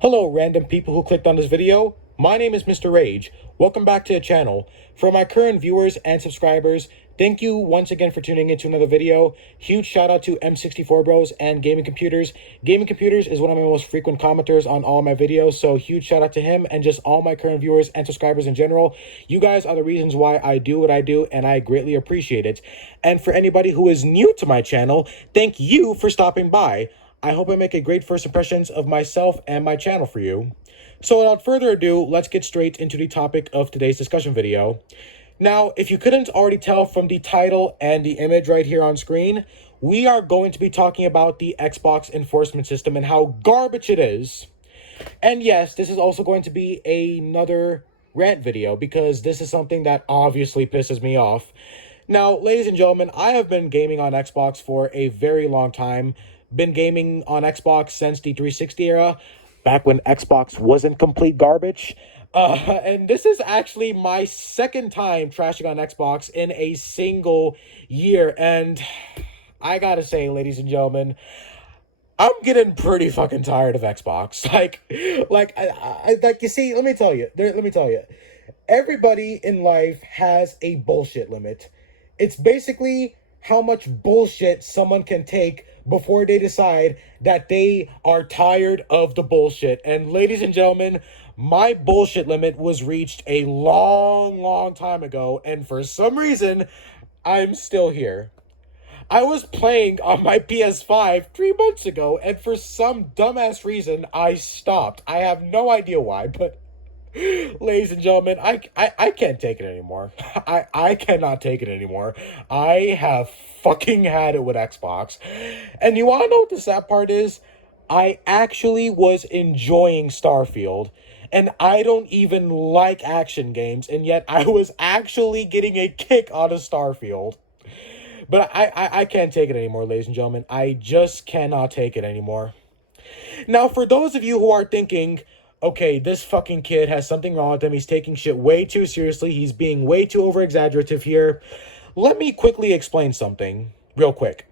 Hello, random people who clicked on this video. My name is Mr. Rage. Welcome back to the channel. For my current viewers and subscribers, thank you once again for tuning into another video. Huge shout out to M64 Bros and Gaming Computers. Gaming Computers is one of my most frequent commenters on all my videos, so huge shout out to him and just all my current viewers and subscribers in general. You guys are the reasons why I do what I do, and I greatly appreciate it. And for anybody who is new to my channel, thank you for stopping by. I hope I make a great first impressions of myself and my channel for you. So without further ado, let's get straight into the topic of today's discussion video. Now, if you couldn't already tell from the title and the image right here on screen, we are going to be talking about the Xbox enforcement system and how garbage it is. And yes, this is also going to be another rant video because this is something that obviously pisses me off. Now, ladies and gentlemen, I have been gaming on Xbox for a very long time. Been gaming on Xbox since the 360 era, back when Xbox wasn't complete garbage. And this is actually my second time trashing on Xbox in a single year. And I gotta say, ladies and gentlemen, I'm getting pretty fucking tired of Xbox. Like you see, let me tell you. Everybody in life has a bullshit limit. It's basically how much bullshit someone can take before they decide that they are tired of the bullshit. And ladies and gentlemen, my bullshit limit was reached a long time ago, and for some reason, I'm still here. I was playing on my PS5 3 months ago, and for some dumbass reason, I stopped. I have no idea why, but ladies and gentlemen, I can't take it anymore. I cannot take it anymore. I have fucking had it with Xbox. And you wanna know what the sad part is? I actually was enjoying Starfield. And I don't even like action games, and yet I was actually getting a kick out of Starfield. But I can't take it anymore, ladies and gentlemen. I just cannot take it anymore. Now, for those of you who are thinking, okay, this fucking kid has something wrong with him, he's taking shit way too seriously, he's being way too over-exaggerative here, let me quickly explain something real quick.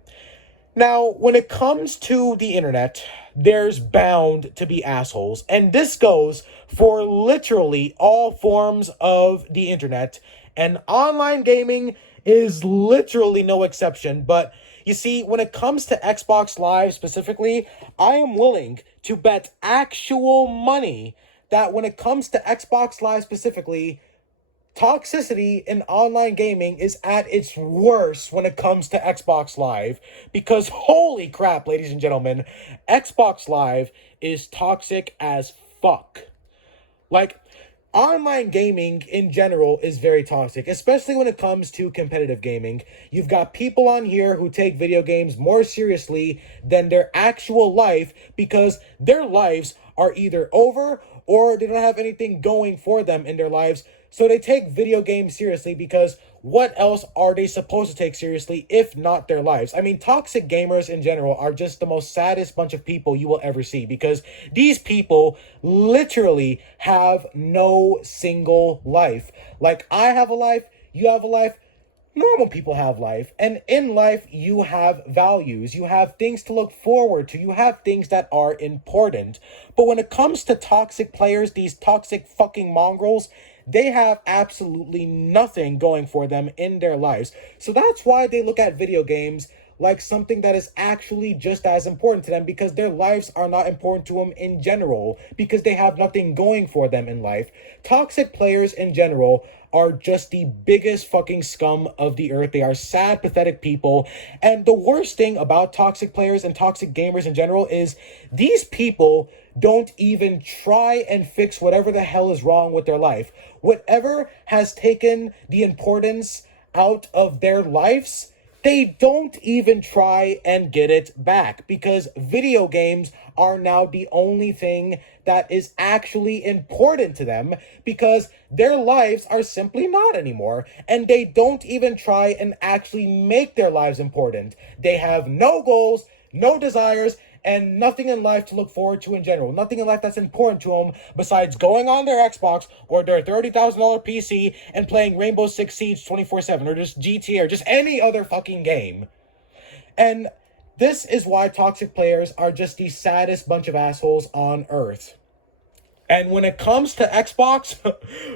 Now, when it comes to the internet, there's bound to be assholes. And this goes for literally all forms of the internet. And online gaming is literally no exception. But you see, when it comes to Xbox Live specifically, I am willing to bet actual money that when it comes to Xbox Live specifically, toxicity in online gaming is at its worst when it comes to Xbox Live, because holy crap, ladies and gentlemen, Xbox Live is toxic as fuck. Like, online gaming in general is very toxic, especially when it comes to competitive gaming. You've got people on here who take video games more seriously than their actual life because their lives are either over or they don't have anything going for them in their lives. So they take video games seriously because what else are they supposed to take seriously if not their lives? I mean, toxic gamers in general are just the most saddest bunch of people you will ever see because these people literally have no single life. Like, I have a life, you have a life, normal people have life, and in life you have values, you have things to look forward to, you have things that are important. But when it comes to toxic players, these toxic fucking mongrels, they have absolutely nothing going for them in their lives. So that's why they look at video games like something that is actually just as important to them, because their lives are not important to them in general, because they have nothing going for them in life. Toxic players in general are just the biggest fucking scum of the earth. They are sad, pathetic people. And the worst thing about toxic players and toxic gamers in general is these people don't even try and fix whatever the hell is wrong with their life. Whatever has taken the importance out of their lives, they don't even try and get it back, because video games are now the only thing that is actually important to them, because their lives are simply not anymore, and they don't even try and actually make their lives important. They have no goals, no desires, and nothing in life to look forward to in general. Nothing in life that's important to them besides going on their Xbox or their $30,000 PC and playing Rainbow Six Siege 24/7 or just GTA or just any other fucking game. And this is why toxic players are just the saddest bunch of assholes on earth. And when it comes to Xbox,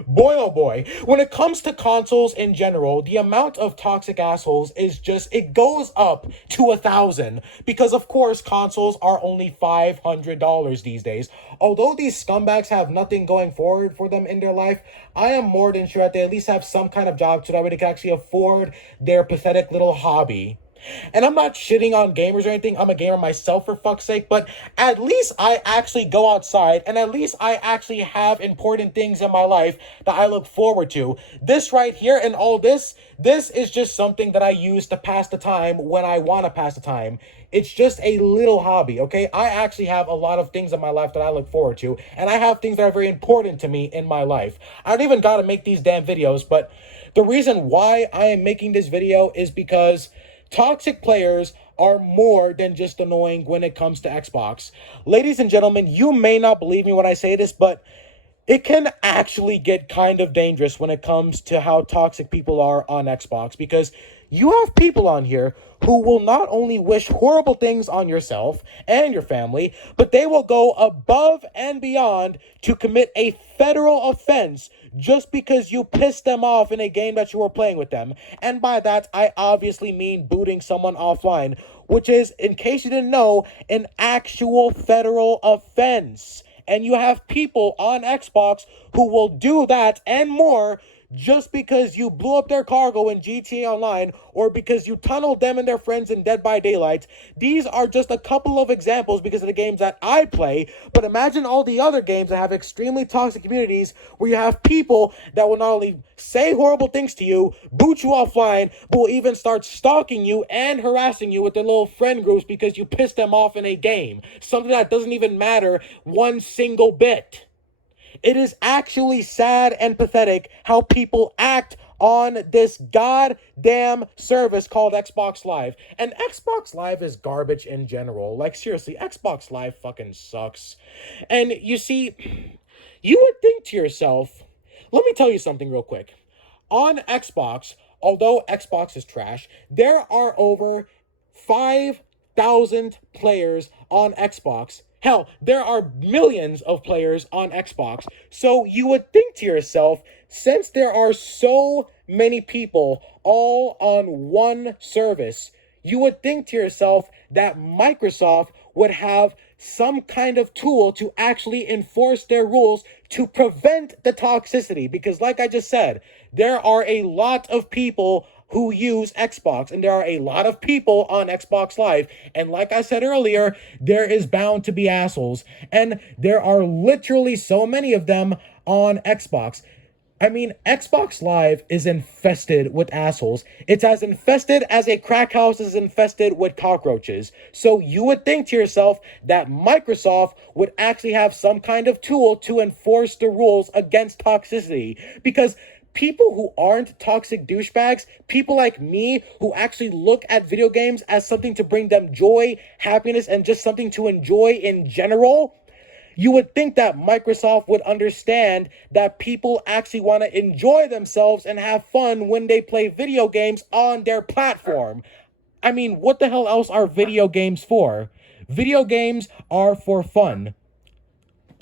boy oh boy, when it comes to consoles in general, the amount of toxic assholes is just, it goes up to 1,000. Because of course, consoles are only $500 these days. Although these scumbags have nothing going forward for them in their life, I am more than sure that they at least have some kind of job so that way they can actually afford their pathetic little hobby. And I'm not shitting on gamers or anything. I'm a gamer myself, for fuck's sake. But at least I actually go outside, and at least I actually have important things in my life that I look forward to. This right here and all this is just something that I use to pass the time when I want to pass the time. It's just a little hobby, okay? I actually have a lot of things in my life that I look forward to, and I have things that are very important to me in my life. I don't even gotta make these damn videos, but the reason why I am making this video is because toxic players are more than just annoying when it comes to Xbox. Ladies and gentlemen, you may not believe me when I say this, but it can actually get kind of dangerous when it comes to how toxic people are on Xbox, because you have people on here who will not only wish horrible things on yourself and your family, but they will go above and beyond to commit a federal offense just because you pissed them off in a game that you were playing with them. And by that, I obviously mean booting someone offline, which is, in case you didn't know, an actual federal offense. And you have people on Xbox who will do that and more just because you blew up their cargo in GTA Online, or because you tunneled them and their friends in Dead by Daylight. These are just a couple of examples because of the games that I play, but imagine all the other games that have extremely toxic communities where you have people that will not only say horrible things to you, boot you offline, but will even start stalking you and harassing you with their little friend groups because you pissed them off in a game. Something that doesn't even matter one single bit. It is actually sad and pathetic how people act on this goddamn service called Xbox Live. And Xbox Live is garbage in general. Like, seriously, Xbox Live fucking sucks. And you see, you would think to yourself, let me tell you something real quick. On Xbox, although Xbox is trash, there are over 5,000 players on Xbox. Hell, there are millions of players on Xbox. So you would think to yourself, since there are so many people all on one service, you would think to yourself that Microsoft would have some kind of tool to actually enforce their rules to prevent the toxicity. Because like I just said, there are a lot of people who use Xbox, and there are a lot of people on Xbox Live, and like I said earlier, there is bound to be assholes, and there are literally so many of them on Xbox. I mean, Xbox Live is infested with assholes. It's as infested as a crack house is infested with cockroaches. So you would think to yourself that Microsoft would actually have some kind of tool to enforce the rules against toxicity, because people who aren't toxic douchebags, people like me who actually look at video games as something to bring them joy, happiness, and just something to enjoy in general, you would think that Microsoft would understand that people actually want to enjoy themselves and have fun when they play video games on their platform. I mean, what the hell else are video games for? Video games are for fun.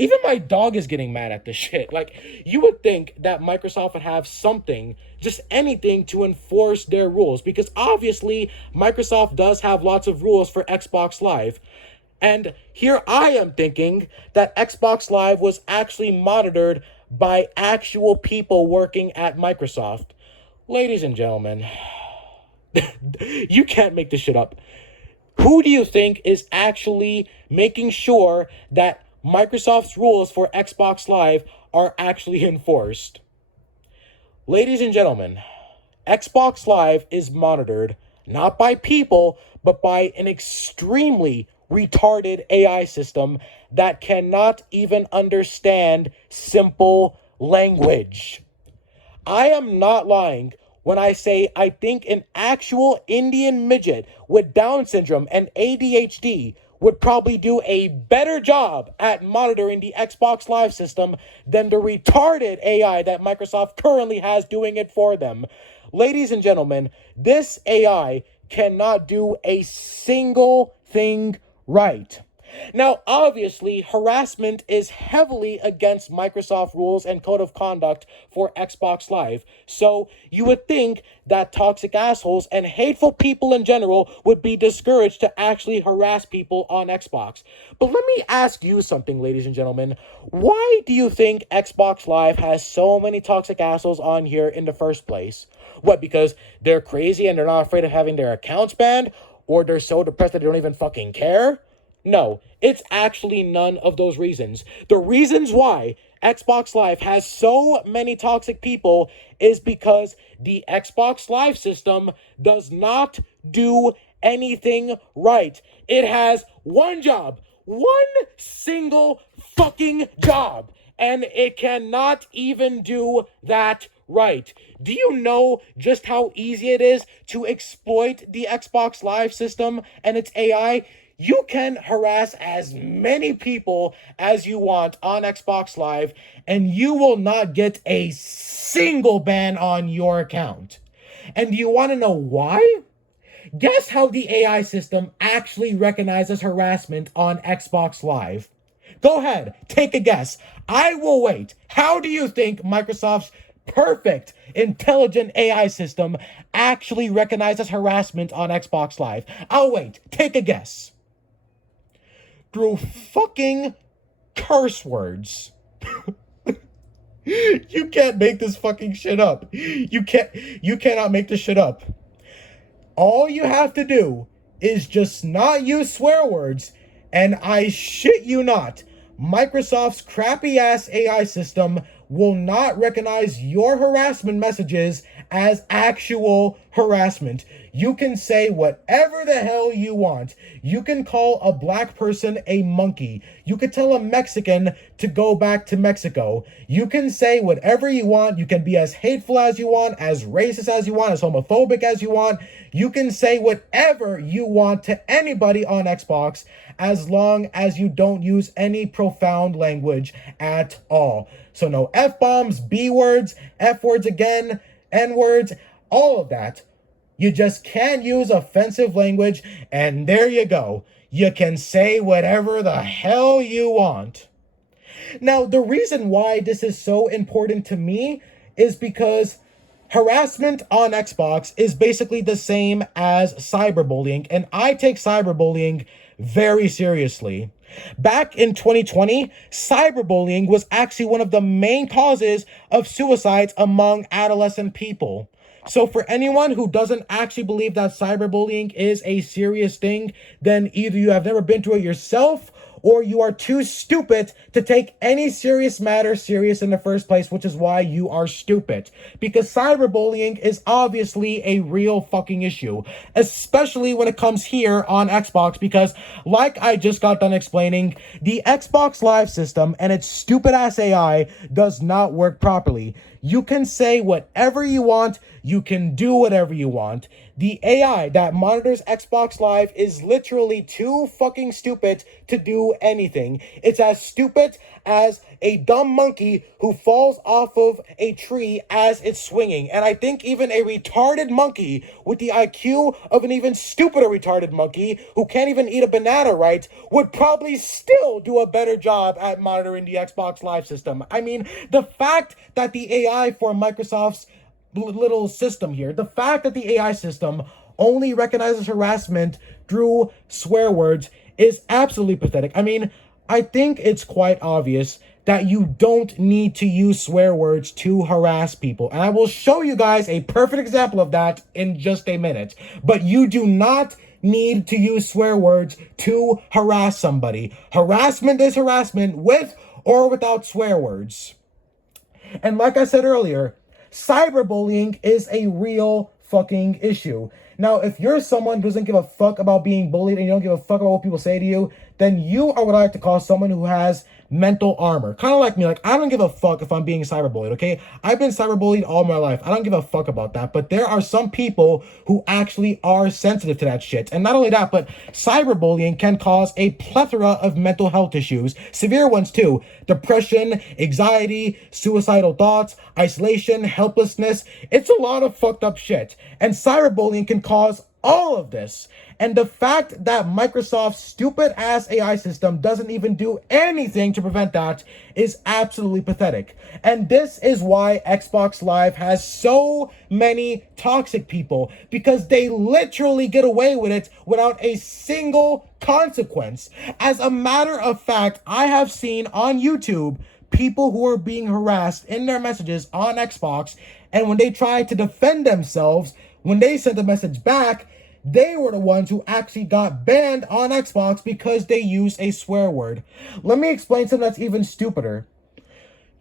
Even my dog is getting mad at this shit. Like, you would think that Microsoft would have something, just anything, to enforce their rules. Because obviously, Microsoft does have lots of rules for Xbox Live. And here I am thinking that Xbox Live was actually monitored by actual people working at Microsoft. Ladies and gentlemen, you can't make this shit up. Who do you think is actually making sure that Microsoft's rules for Xbox Live are actually enforced? Ladies and gentlemen, Xbox Live is monitored not by people, but by an extremely retarded AI system that cannot even understand simple language. I am not lying when I say I think an actual Indian midget with Down syndrome and ADHD would probably do a better job at monitoring the Xbox Live system than the retarded AI that Microsoft currently has doing it for them. Ladies and gentlemen, this AI cannot do a single thing right. Now, obviously, harassment is heavily against Microsoft rules and code of conduct for Xbox Live. So you would think that toxic assholes and hateful people in general would be discouraged to actually harass people on Xbox. But let me ask you something, ladies and gentlemen. Why do you think Xbox Live has so many toxic assholes on here in the first place? What, because they're crazy and they're not afraid of having their accounts banned? Or they're so depressed that they don't even fucking care? No, it's actually none of those reasons. The reasons why Xbox Live has so many toxic people is because the Xbox Live system does not do anything right. It has one job, one single fucking job, and it cannot even do that right. Do you know just how easy it is to exploit the Xbox Live system and its AI? You can harass as many people as you want on Xbox Live, and you will not get a single ban on your account. And do you want to know why? Guess how the AI system actually recognizes harassment on Xbox Live. Go ahead, take a guess. I will wait. How do you think Microsoft's perfect, intelligent AI system actually recognizes harassment on Xbox Live? I'll wait. Take a guess. Through fucking curse words. You can't make this fucking shit up. You cannot make this shit up. All you have to do is just not use swear words, and I shit you not, Microsoft's crappy ass AI system will not recognize your harassment messages as actual harassment. You can say whatever the hell you want. You can call a black person a monkey. You could tell a Mexican to go back to Mexico. You can say whatever you want. You can be as hateful as you want, as racist as you want, as homophobic as you want. You can say whatever you want to anybody on Xbox as long as you don't use any profound language at all. So no F-bombs, B-words, F-words again, N-words, all of that. You just can't use offensive language, and there you go. You can say whatever the hell you want. Now, the reason why this is so important to me is because harassment on Xbox is basically the same as cyberbullying, and I take cyberbullying very seriously. Back in 2020, cyberbullying was actually one of the main causes of suicides among adolescent people. So for anyone who doesn't actually believe that cyberbullying is a serious thing, then either you have never been through it yourself, or you are too stupid to take any serious matter serious in the first place, which is why you are stupid. Because cyberbullying is obviously a real fucking issue, especially when it comes here on Xbox, because like I just got done explaining, the Xbox Live system and its stupid ass AI does not work properly. You can say whatever you want, you can do whatever you want. The AI that monitors Xbox Live is literally too fucking stupid to do anything. It's as stupid as a dumb monkey who falls off of a tree as it's swinging. And I think even a retarded monkey with the IQ of an even stupider retarded monkey who can't even eat a banana right would probably still do a better job at monitoring the Xbox Live system. I mean, the fact that the AI for Microsoft's little system here, the fact that the AI system only recognizes harassment through swear words is absolutely pathetic. I mean, I think it's quite obvious that you don't need to use swear words to harass people. And I will show you guys a perfect example of that in just a minute. But you do not need to use swear words to harass somebody. Harassment is harassment with or without swear words. And like I said earlier, cyberbullying is a real fucking issue. Now, if you're someone who doesn't give a fuck about being bullied and you don't give a fuck about what people say to you, then you are what I like to call someone who has mental armor. Kind of like me. Like, I don't give a fuck if I'm being cyberbullied, okay? I've been cyberbullied all my life. I don't give a fuck about that. But there are some people who actually are sensitive to that shit. And not only that, but cyberbullying can cause a plethora of mental health issues. Severe ones too. Depression, anxiety, suicidal thoughts, isolation, helplessness. It's a lot of fucked up shit. And cyberbullying can cause All of this. And the fact that Microsoft's stupid ass AI system doesn't even do anything to prevent that is absolutely pathetic. And this is why Xbox Live has so many toxic people, because they literally get away with it without a single consequence. As a matter of fact, I have seen on YouTube people who are being harassed in their messages on Xbox, and when they try to defend themselves, when they sent a message back, they were the ones who actually got banned on Xbox because they used a swear word. Let me explain something that's even stupider.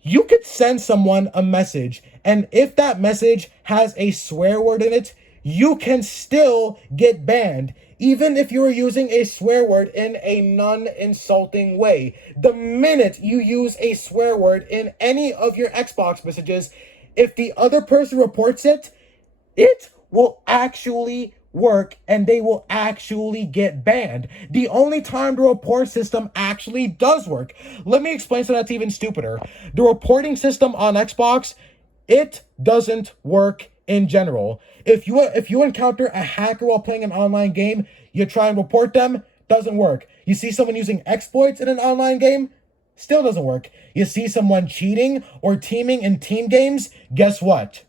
You could send someone a message, and if that message has a swear word in it, you can still get banned, even if you are using a swear word in a non-insulting way. The minute you use a swear word in any of your Xbox messages, if the other person reports it, it will actually work and they will actually get banned. The only time the report system actually does work. Let me explain so that's even stupider. The reporting system on Xbox, it doesn't work in general. If you encounter a hacker while playing an online game, you try and report them, doesn't work. You see someone using exploits in an online game, still doesn't work. You see someone cheating or teaming in team games, guess what?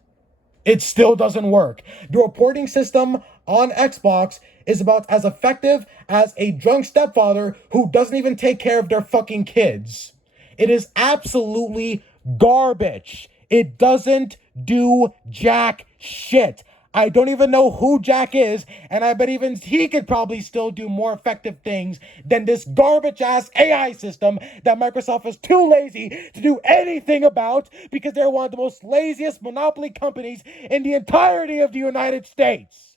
It still doesn't work. The reporting system on Xbox is about as effective as a drunk stepfather who doesn't even take care of their fucking kids. It is absolutely garbage. It doesn't do jack shit. I don't even know who Jack is, and I bet even he could probably still do more effective things than this garbage-ass AI system that Microsoft is too lazy to do anything about because they're one of the most laziest monopoly companies in the entirety of the United States.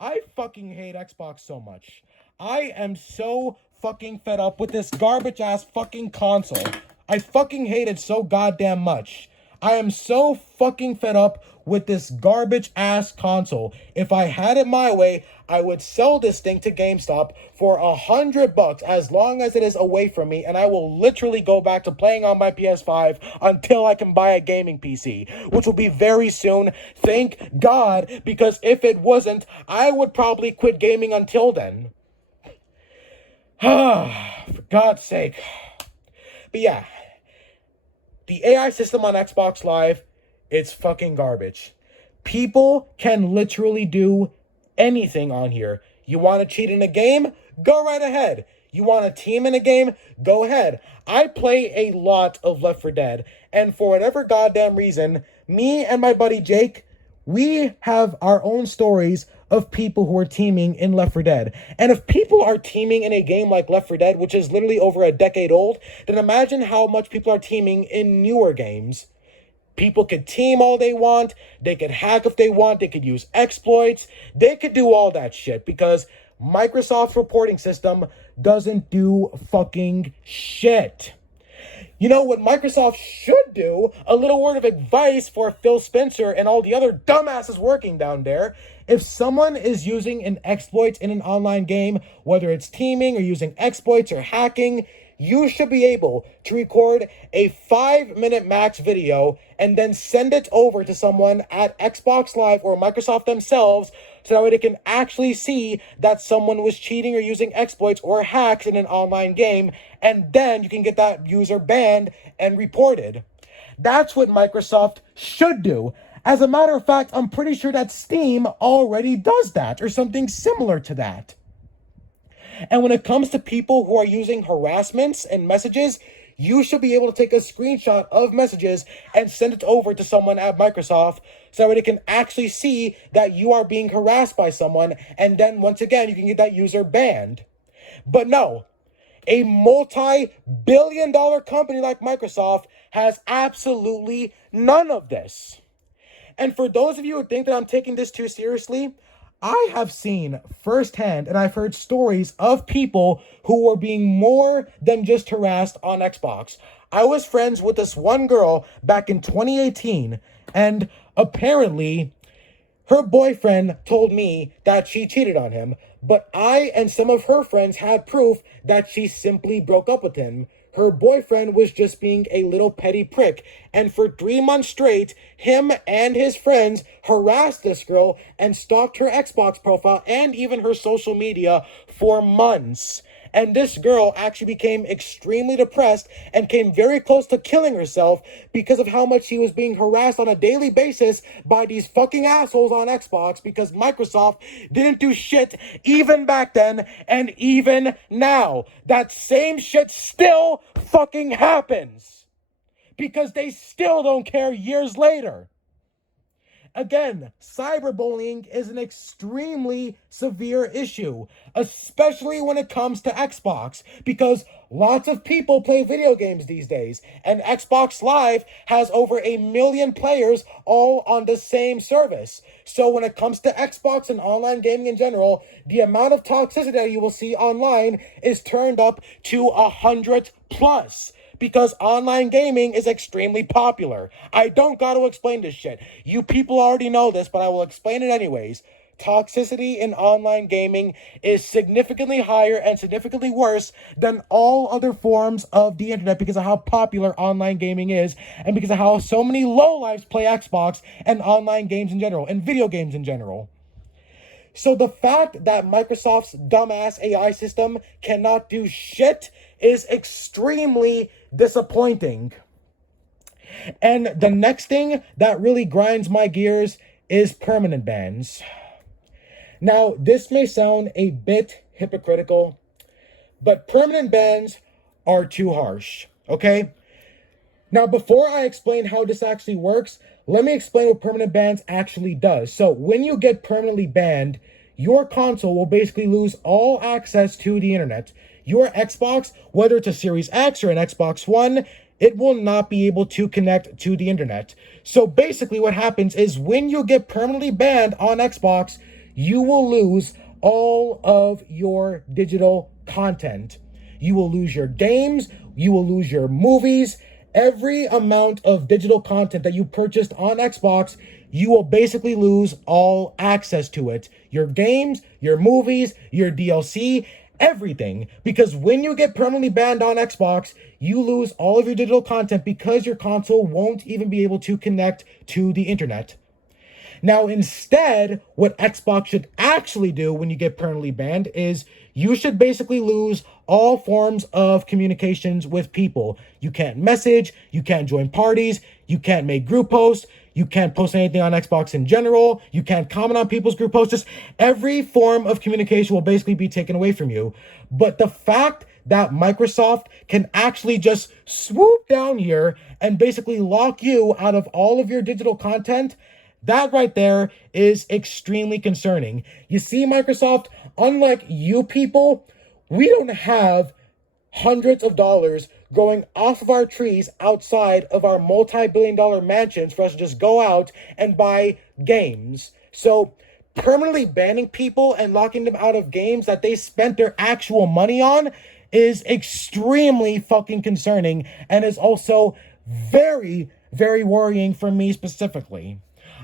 I fucking hate Xbox so much. I am so fucking fed up with this garbage-ass fucking console. I fucking hate it so goddamn much. I am so fucking fed up with this garbage ass console. If I had it my way, I would sell this thing to GameStop for $100 as long as it is away from me, and I will literally go back to playing on my PS5 until I can buy a gaming PC, which will be very soon. Thank God, because if it wasn't, I would probably quit gaming until then. For God's sake. But yeah, the AI system on Xbox Live, it's fucking garbage. People can literally do anything on here. You want to cheat in a game? Go right ahead. You want a team in a game? Go ahead. I play a lot of Left 4 Dead, and for whatever goddamn reason, me and my buddy Jake, we have our own stories of people who are teaming in Left 4 Dead. And if people are teaming in a game like Left 4 Dead, which is literally over a decade old, then imagine how much people are teaming in newer games. People could team all they want, they could hack if they want, they could use exploits, they could do all that shit because Microsoft's reporting system doesn't do fucking shit. You know what Microsoft should do? A little word of advice for Phil Spencer and all the other dumbasses working down there. If someone is using an exploit in an online game, whether it's teaming or using exploits or hacking, you should be able to record a 5-minute max video and then send it over to someone at Xbox Live or Microsoft themselves so that way they can actually see that someone was cheating or using exploits or hacks in an online game, and then you can get that user banned and reported. That's what Microsoft should do. As a matter of fact, I'm pretty sure that Steam already does that or something similar to that. And when it comes to people who are using harassments and messages, you should be able to take a screenshot of messages and send it over to someone at Microsoft so that they can actually see that you are being harassed by someone, and then once again, you can get that user banned. But no, a multi-billion-dollar company like Microsoft has absolutely none of this. And for those of you who think that I'm taking this too seriously, I have seen firsthand and I've heard stories of people who were being more than just harassed on Xbox. I was friends with this one girl back in 2018, and apparently her boyfriend told me that she cheated on him, but I and some of her friends had proof that she simply broke up with him. her boyfriend was just being a little petty prick. And for 3 months straight, him and his friends harassed this girl and stalked her Xbox profile and even her social media for months. And this girl actually became extremely depressed and came very close to killing herself because of how much she was being harassed on a daily basis by these fucking assholes on Xbox, because Microsoft didn't do shit even back then and even now. That same shit still fucking happens because they still don't care years later. Again, cyberbullying is an extremely severe issue, especially when it comes to Xbox, because lots of people play video games these days, and Xbox Live has over 1 million players all on the same service. So when it comes to Xbox and online gaming in general, the amount of toxicity that you will see online is turned up to 100 plus. Because online gaming is extremely popular. I don't gotta explain this shit. You people already know this, but I will explain it anyways. Toxicity in online gaming is significantly higher and significantly worse than all other forms of the internet because of how popular online gaming is and because of how so many lowlifes play Xbox and online games in general and video games in general. So the fact that Microsoft's dumbass AI system cannot do shit is extremely disappointing. And the next thing that really grinds my gears is permanent bans. Now, this may sound a bit hypocritical, but permanent bans are too harsh, okay? Now, before I explain how this actually works, let me explain what permanent bans actually does. So when you get permanently banned, your console will basically lose all access to the internet. Your Xbox, whether it's a Series X or an Xbox One, it will not be able to connect to the internet. So basically what happens is when you get permanently banned on Xbox, you will lose all of your digital content. You will lose your games, you will lose your movies, every amount of digital content that you purchased on Xbox, you will basically lose all access to it. Your games, your movies, your DLC, everything. Because when you get permanently banned on Xbox, you lose all of your digital content because your console won't even be able to connect to the internet. Now, instead, what Xbox should actually do when you get permanently banned is you should basically lose all forms of communications with people. You can't message, you can't join parties, you can't make group posts, you can't post anything on Xbox in general, you can't comment on people's group posts. Just every form of communication will basically be taken away from you. But the fact that Microsoft can actually just swoop down here and basically lock you out of all of your digital content, that right there is extremely concerning. You see, Microsoft, unlike you people, we don't have hundreds of dollars growing off of our trees outside of our multi-billion-dollar mansions for us to just go out and buy games. So permanently banning people and locking them out of games that they spent their actual money on is extremely fucking concerning and is also very, very worrying for me specifically.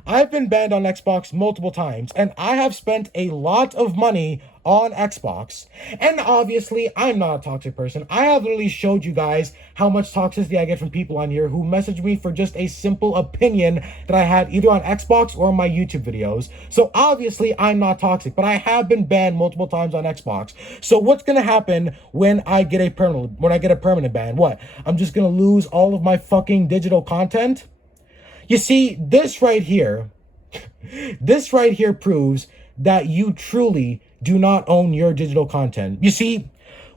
I've been banned on Xbox multiple times, and I have spent a lot of money on Xbox. And obviously, I'm not a toxic person. I have literally showed you guys how much toxicity I get from people on here who message me for just a simple opinion that I had either on Xbox or my YouTube videos. So obviously, I'm not toxic, but I have been banned multiple times on Xbox. So what's gonna happen when I get a permanent ban? What? I'm just gonna lose all of my fucking digital content? You see, this right here proves that you truly do not own your digital content. You see,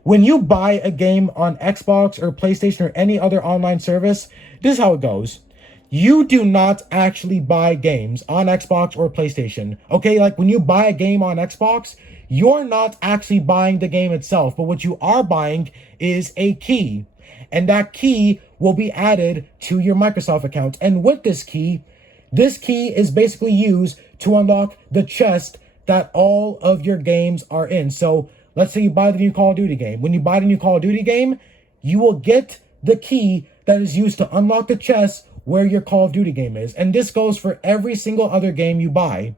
when you buy a game on Xbox or PlayStation or any other online service, this is how it goes. You do not actually buy games on Xbox or PlayStation. Okay, like when you buy a game on Xbox, you're not actually buying the game itself, but what you are buying is a key. And that key will be added to your Microsoft account. And with this key is basically used to unlock the chest that all of your games are in. So let's say you buy the new Call of Duty game. When you buy the new Call of Duty game, you will get the key that is used to unlock the chest where your Call of Duty game is. And this goes for every single other game you buy.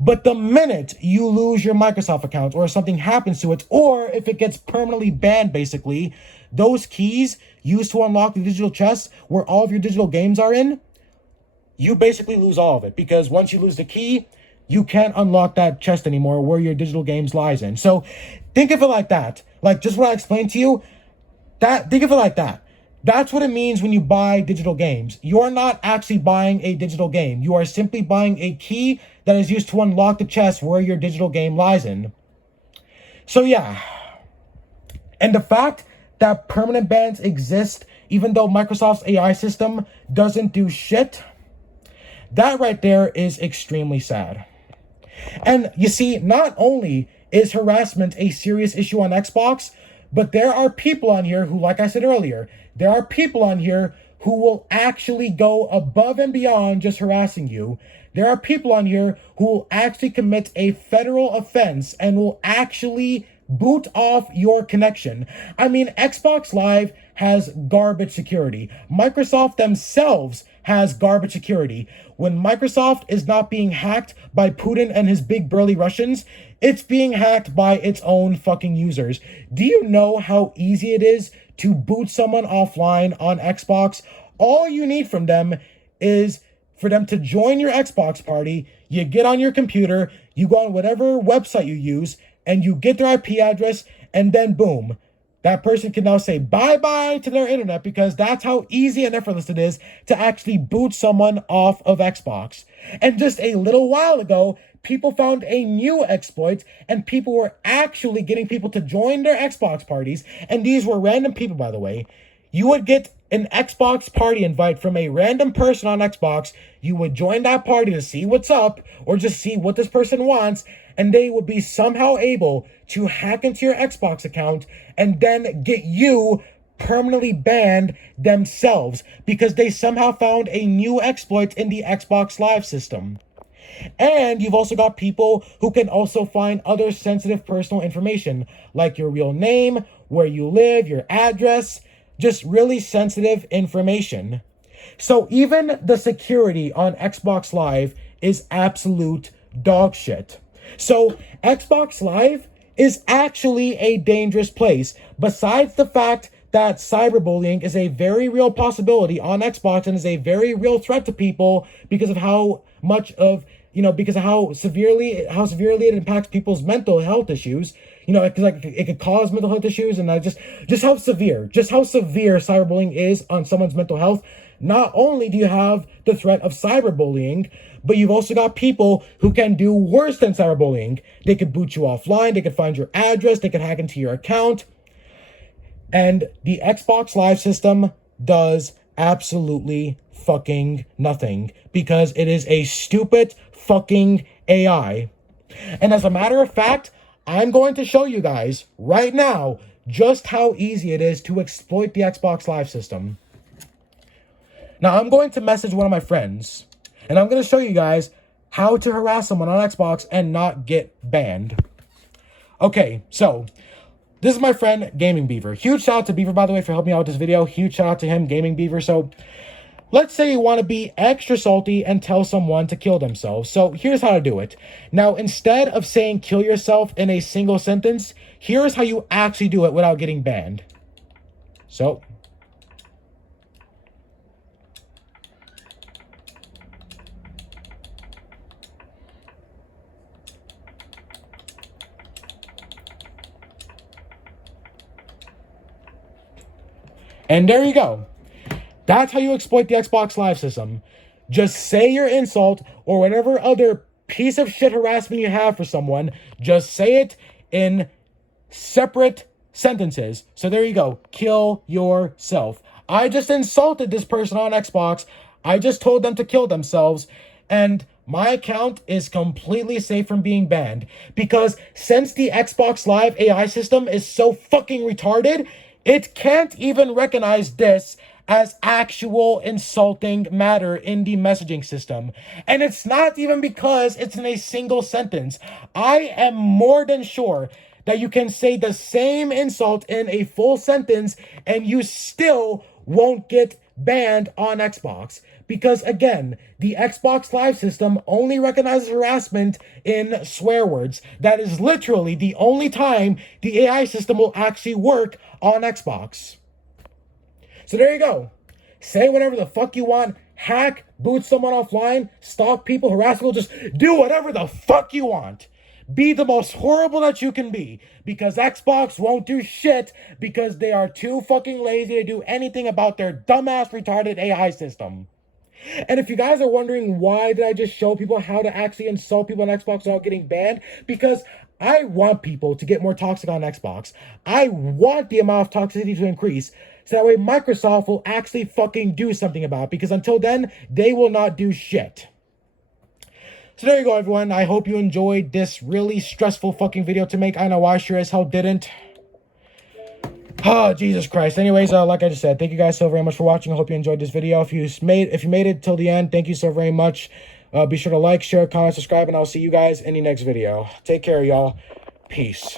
But the minute you lose your Microsoft account or something happens to it, or if it gets permanently banned, basically, those keys used to unlock the digital chest where all of your digital games are in, you basically lose all of it, because once you lose the key, you can't unlock that chest anymore where your digital games lies in. So think of it like that. Like just what I explained to you, think of it like that. That's what it means when you buy digital games. You're not actually buying a digital game. You are simply buying a key that is used to unlock the chest where your digital game lies in. So yeah. And the fact that permanent bans exist, even though Microsoft's AI system doesn't do shit, that right there is extremely sad. And you see, not only is harassment a serious issue on Xbox, but there are people on here who, like I said earlier, there are people on here who will actually go above and beyond just harassing you. There are people on here who will actually commit a federal offense and will actually boot off your connection. I mean, Xbox Live has garbage security. Microsoft themselves has garbage security. When Microsoft is not being hacked by Putin and his big burly Russians, it's being hacked by its own fucking users. Do you know how easy it is to boot someone offline on Xbox? All you need from them is for them to join your Xbox party. You get on your computer, you go on whatever website you use, and you get their IP address, and then boom, that person can now say bye-bye to their internet, because that's how easy and effortless it is to actually boot someone off of Xbox. And just a little while ago, people found a new exploit, and people were actually getting people to join their Xbox parties, and these were random people, by the way. You would get an Xbox party invite from a random person on Xbox. You would join that party to see what's up, or just see what this person wants, and they would be somehow able to hack into your Xbox account and then get you permanently banned themselves because they somehow found a new exploit in the Xbox Live system. And you've also got people who can also find other sensitive personal information, like your real name, where you live, your address, just really sensitive information. So even the security on Xbox Live is absolute dog shit. So Xbox Live is actually a dangerous place. Besides the fact that cyberbullying is a very real possibility on Xbox and is a very real threat to people because of how much of, because of how severely it impacts people's mental health issues. It could cause mental health issues, and just how severe cyberbullying is on someone's mental health. Not only do you have the threat of cyberbullying, but you've also got people who can do worse than cyberbullying. They could boot you offline, they could find your address, they could hack into your account. And the Xbox Live system does absolutely fucking nothing because it is a stupid fucking AI. And as a matter of fact, I'm going to show you guys right now just how easy it is to exploit the Xbox Live system. Now, I'm going to message one of my friends, and I'm going to show you guys how to harass someone on Xbox and not get banned. Okay, so this is my friend, Gaming Beaver. Huge shout out to Beaver, by the way, for helping me out with this video. Huge shout out to him, Gaming Beaver. So let's say you want to be extra salty and tell someone to kill themselves. So here's how to do it. Now, instead of saying kill yourself in a single sentence, here's how you actually do it without getting banned. So and there you go. That's how you exploit the Xbox Live system. Just say your insult or whatever other piece of shit harassment you have for someone. Just say it in separate sentences. So there you go. Kill yourself. I just insulted this person on Xbox. I just told them to kill themselves. And my account is completely safe from being banned. Because since the Xbox Live AI system is so fucking retarded, it can't even recognize this as actual insulting matter in the messaging system. And it's not even because it's in a single sentence. I am more than sure that you can say the same insult in a full sentence and you still won't get banned on Xbox. Because again, the Xbox Live system only recognizes harassment in swear words. That is literally the only time the AI system will actually work on Xbox. So there you go. Say whatever the fuck you want. Hack, boot someone offline, stalk people, harass people. Just do whatever the fuck you want. Be the most horrible that you can be. Because Xbox won't do shit because they are too fucking lazy to do anything about their dumbass retarded AI system. And if you guys are wondering why did I just show people how to actually insult people on Xbox without getting banned, because I want people to get more toxic on Xbox. I want the amount of toxicity to increase, so that way Microsoft will actually fucking do something about it, because until then, they will not do shit. So there you go, everyone. I hope you enjoyed this really stressful fucking video to make. I know I sure as hell didn't. Oh, Jesus Christ. Anyways, like I just said, thank you guys so very much for watching. I hope you enjoyed this video. If you made it till the end, thank you so very much. Be sure to like, share, comment, subscribe, and I'll see you guys in the next video. Take care, y'all. Peace.